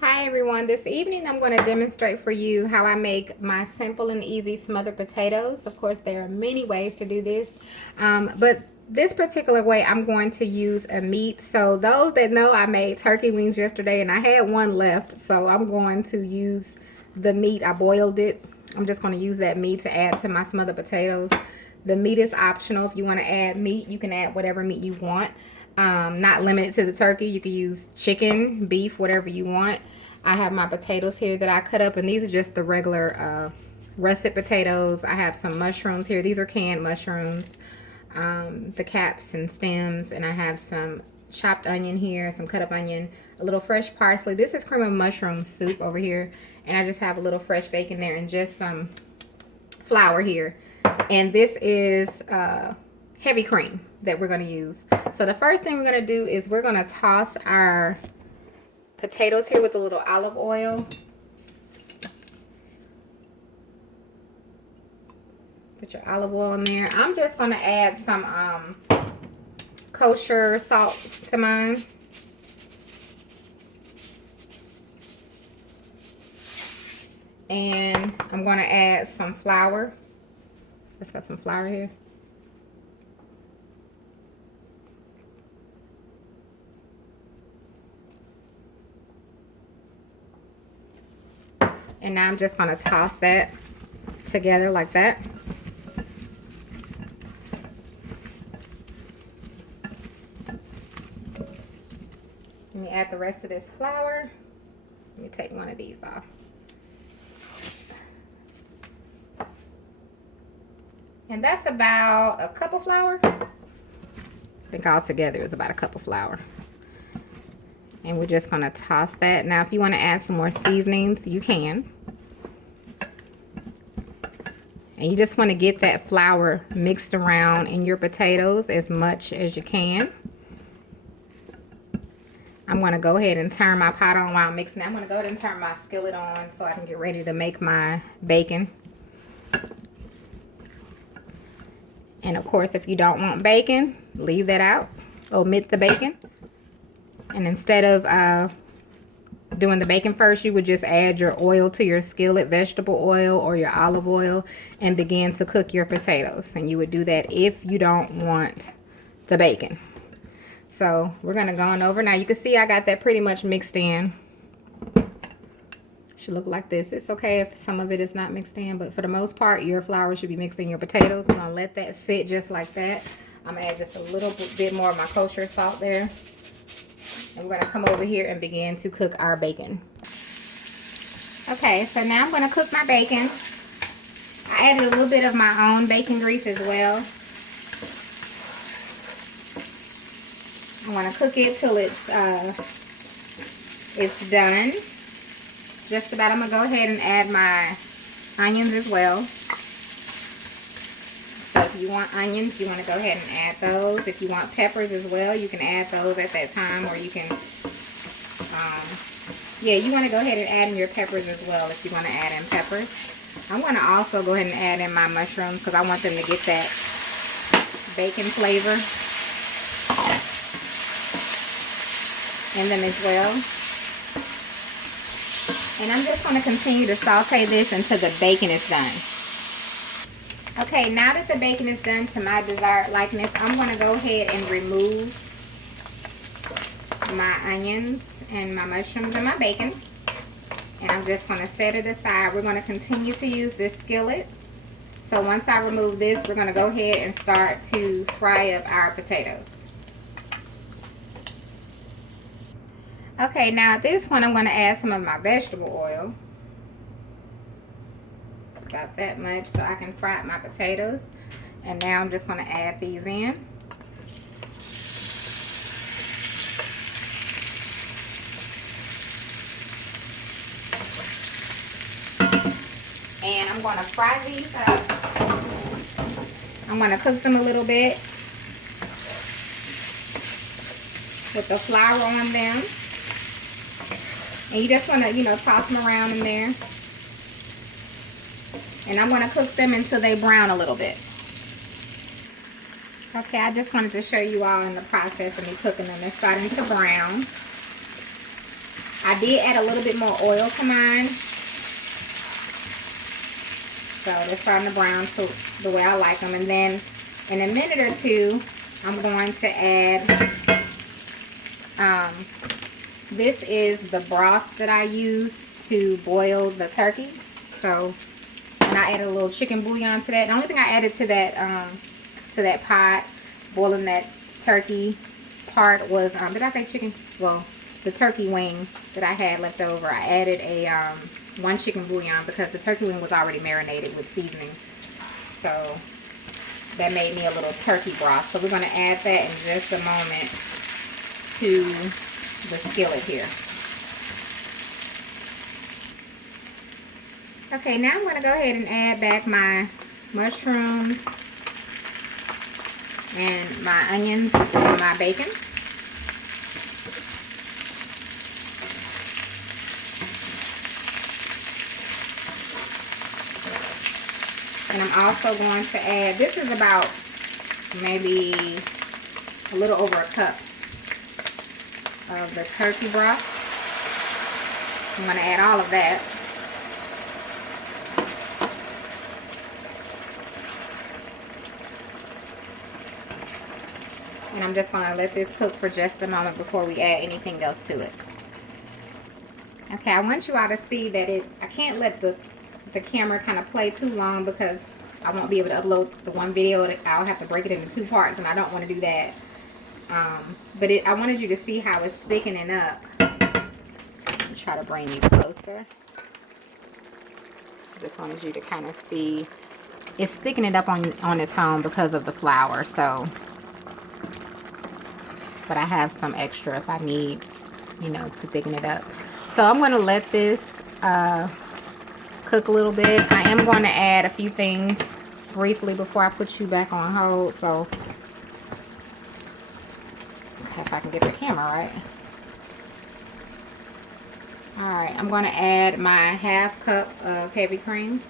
Hi everyone, this evening I'm going to demonstrate for you how I make my simple and easy smothered potatoes. Of course, there are many ways to do this, but this particular way I'm going to use a meat. So those that know, I made turkey wings yesterday and I had one left, so I'm going to use the meat. I boiled it. I'm just going to use that meat to add to my smothered potatoes. The meat is optional. If you want to add meat, you can add whatever meat you want. Not limited to the turkey. You can use chicken, beef, whatever you want. I have my potatoes here that I cut up, and these are just the regular russet potatoes. I have some mushrooms here. These are canned mushrooms, the caps and stems, and I have some chopped onion here, some cut up onion, a little fresh parsley. This is cream of mushroom soup over here, and I just have a little fresh bacon there and just some flour here. And this is heavy cream that we're going to use. So the first thing we're going to do is we're going to toss our potatoes here with a little olive oil. Put your olive oil in there. I'm just going to add some kosher salt to mine. And I'm going to add some flour. Let's got some flour here. And now I'm just going to toss that together like that. Let me add the rest of this flour. Let me take one of these off. And that's about a cup of flour. I think all together is about a cup of flour. And we're just going to toss that. Now, if you want to add some more seasonings, you can. And you just want to get that flour mixed around in your potatoes as much as you can. I'm going to go ahead and turn my pot on while I'm mixing. I'm going to go ahead and turn my skillet on so I can get ready to make my bacon. And of course, if you don't want bacon, leave that out. Omit the bacon. And instead of doing the bacon first, you would just add your oil to your skillet, vegetable oil or your olive oil, and begin to cook your potatoes. And you would do that if you don't want the bacon. So we're going to go on over. Now you can see I got that pretty much mixed in. Should look like this. It's okay if some of it is not mixed in, but for the most part, your flour should be mixed in your potatoes. We're going to let that sit just like that. I'm going to add just a little bit more of my kosher salt there. And we're going to come over here and begin to cook our bacon. Okay, so now I'm going to cook my bacon. I added a little bit of my own bacon grease as well. I want to cook it till it's done. Just about. I'm going to go ahead and add my onions as well. So if you want onions, you want to go ahead and add those. If you want peppers as well, you can add those at that time, or you can, yeah, you want to go ahead and add in your peppers as well if you want to add in peppers. I'm going to also go ahead and add in my mushrooms because I want them to get that bacon flavor in them as well. And I'm just going to continue to saute this until the bacon is done. Okay, now that the bacon is done to my desired likeness, I'm going to go ahead and remove my onions and my mushrooms and my bacon. And I'm just going to set it aside. We're going to continue to use this skillet. So once I remove this, we're going to go ahead and start to fry up our potatoes. Okay, now at this point, I'm going to add some of my vegetable oil. About that much so I can fry up my potatoes. And now I'm just going to add these in. And I'm going to fry these up. I'm going to cook them a little bit with the flour on them. And you just want to, toss them around in there. And I'm going to cook them until they brown a little bit. Okay, I just wanted to show you all in the process of me cooking them. They're starting to brown. I did add a little bit more oil to mine. So they're starting to brown to the way I like them. And then in a minute or two, I'm going to add, this is the broth that I use to boil the turkey. So, and I added a little chicken bouillon to that. The only thing I added to that pot, boiling that turkey part was, did I say chicken? Well, the turkey wing that I had left over. I added a, one chicken bouillon because the turkey wing was already marinated with seasoning. So that made me a little turkey broth. So we're going to add that in just a moment to the skillet here. Okay, now I'm going to go ahead and add back my mushrooms and my onions and my bacon. And I'm also going to add, this is about maybe a little over a cup of the turkey broth. I'm going to add all of that. And I'm just going to let this cook for just a moment before we add anything else to it. Okay, I want you all to see that I can't let the camera kind of play too long because I won't be able to upload the one video. I'll have to break it into two parts, and I don't want to do that. But I wanted you to see how it's thickening up. Let me try to bring you closer. I just wanted you to kind of see it's thickening up on its own because of the flour. So, but I have some extra if I need, you know, to thicken it up. So I'm going to let this cook a little bit. I am going to add a few things briefly before I put you back on hold. So, okay, if I can get the camera right. All right, I'm going to add my half cup of heavy cream.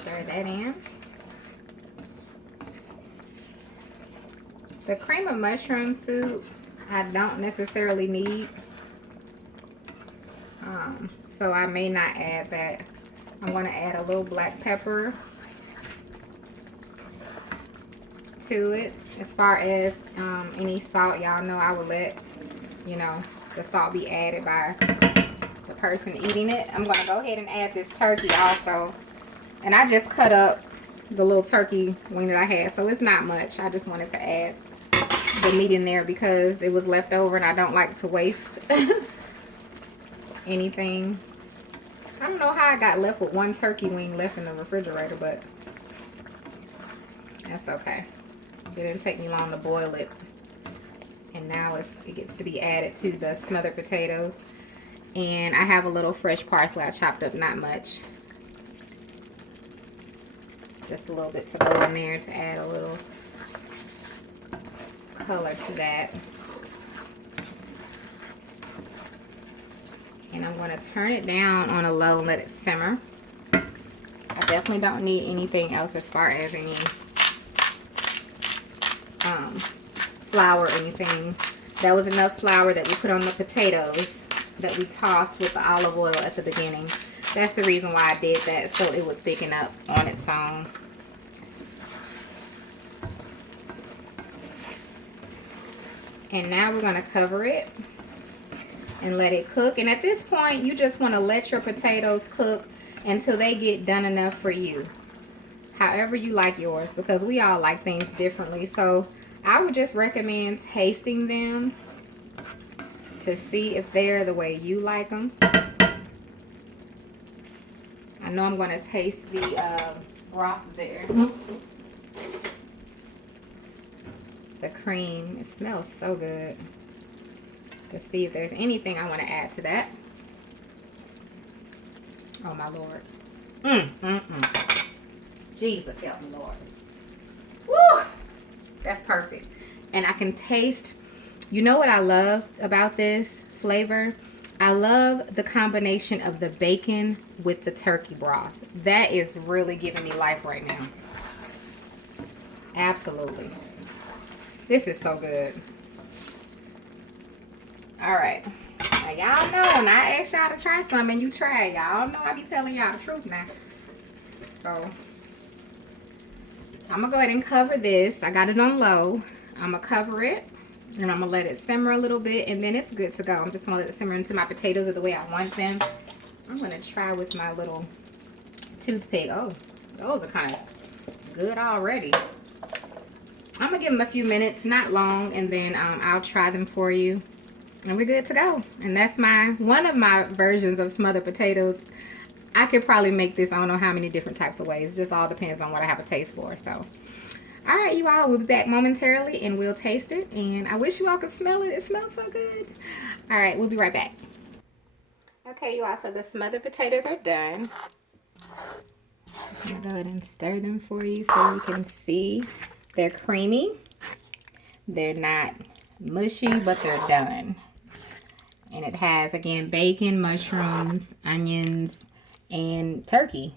Stir that in. The cream of mushroom soup, I don't necessarily need. So I may not add that. I'm going to add a little black pepper to it. As far as any salt, y'all know I will let, you know, the salt be added by the person eating it. I'm going to go ahead and add this turkey also. And I just cut up the little turkey wing that I had, so it's not much. I just wanted to add the meat in there because it was left over and I don't like to waste anything. I don't know how I got left with one turkey wing left in the refrigerator, but that's okay. It didn't take me long to boil it. And now it gets to be added to the smothered potatoes. And I have a little fresh parsley I chopped up, not much. Just a little bit to go in there to add a little color to that. And I'm going to turn it down on a low and let it simmer. I definitely don't need anything else as far as any flour or anything. That was enough flour that we put on the potatoes that we tossed with the olive oil at the beginning. That's the reason why I did that, so it would thicken up on its own. And now we're going to cover it and let it cook. And at this point, you just want to let your potatoes cook until they get done enough for you. However you like yours, because we all like things differently. So I would just recommend tasting them to see if they're the way you like them. I know I'm going to taste the broth there. The cream, it smells so good. To see if there's anything I want to add to that. Oh my Lord. Jesus help me, Lord. Woo! That's perfect. And I can taste, you know what I love about this flavor? I love the combination of the bacon with the turkey broth. That is really giving me life right now. Absolutely. This is so good. All right. Now, y'all know when I ask y'all to try something, you try. Y'all know I be telling y'all the truth now. So, I'm going to go ahead and cover this. I got it on low. I'm going to cover it. And I'm going to let it simmer a little bit. And then it's good to go. I'm just going to let it simmer into my potatoes the way I want them. I'm going to try with my little toothpick. Oh, those are kind of good already. I'm going to give them a few minutes, not long. And then I'll try them for you. And we're good to go. And that's one of my versions of smothered potatoes. I could probably make this, I don't know how many different types of ways. Just all depends on what I have a taste for. So, all right, you all, we'll be back momentarily and we'll taste it. And I wish you all could smell it. It smells so good. All right, we'll be right back. Okay, you all, so the smothered potatoes are done. I'm gonna go ahead and stir them for you so you can see. They're creamy. They're not mushy, but they're done. And it has, again, bacon, mushrooms, onions, and turkey.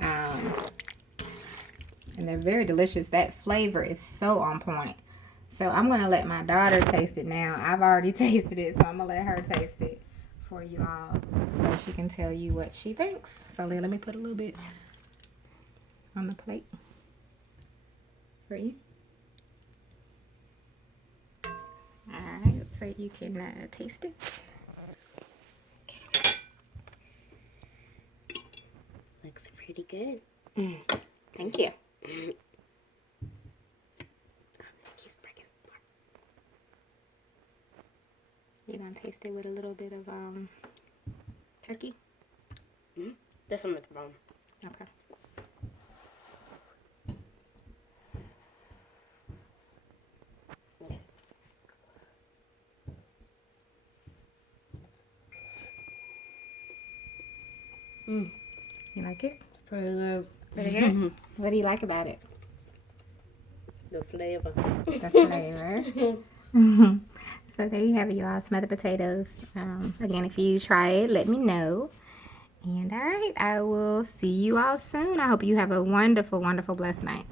And they're very delicious. That flavor is so on point. So I'm going to let my daughter taste it now. I've already tasted it, so I'm going to let her taste it for you all so she can tell you what she thinks. So let me put a little bit on the plate for you. Alright, so you can taste it. Okay. Looks pretty good. Thank you. You're gonna taste it with a little bit of turkey? This one with the bone. Okay. You like it? It's pretty good. Pretty good? What do you like about it? The flavor. The flavor. So there you have it, you all. Smothered potatoes. Again, if you try it, let me know. And all right, I will see you all soon. I hope you have a wonderful, wonderful, blessed night.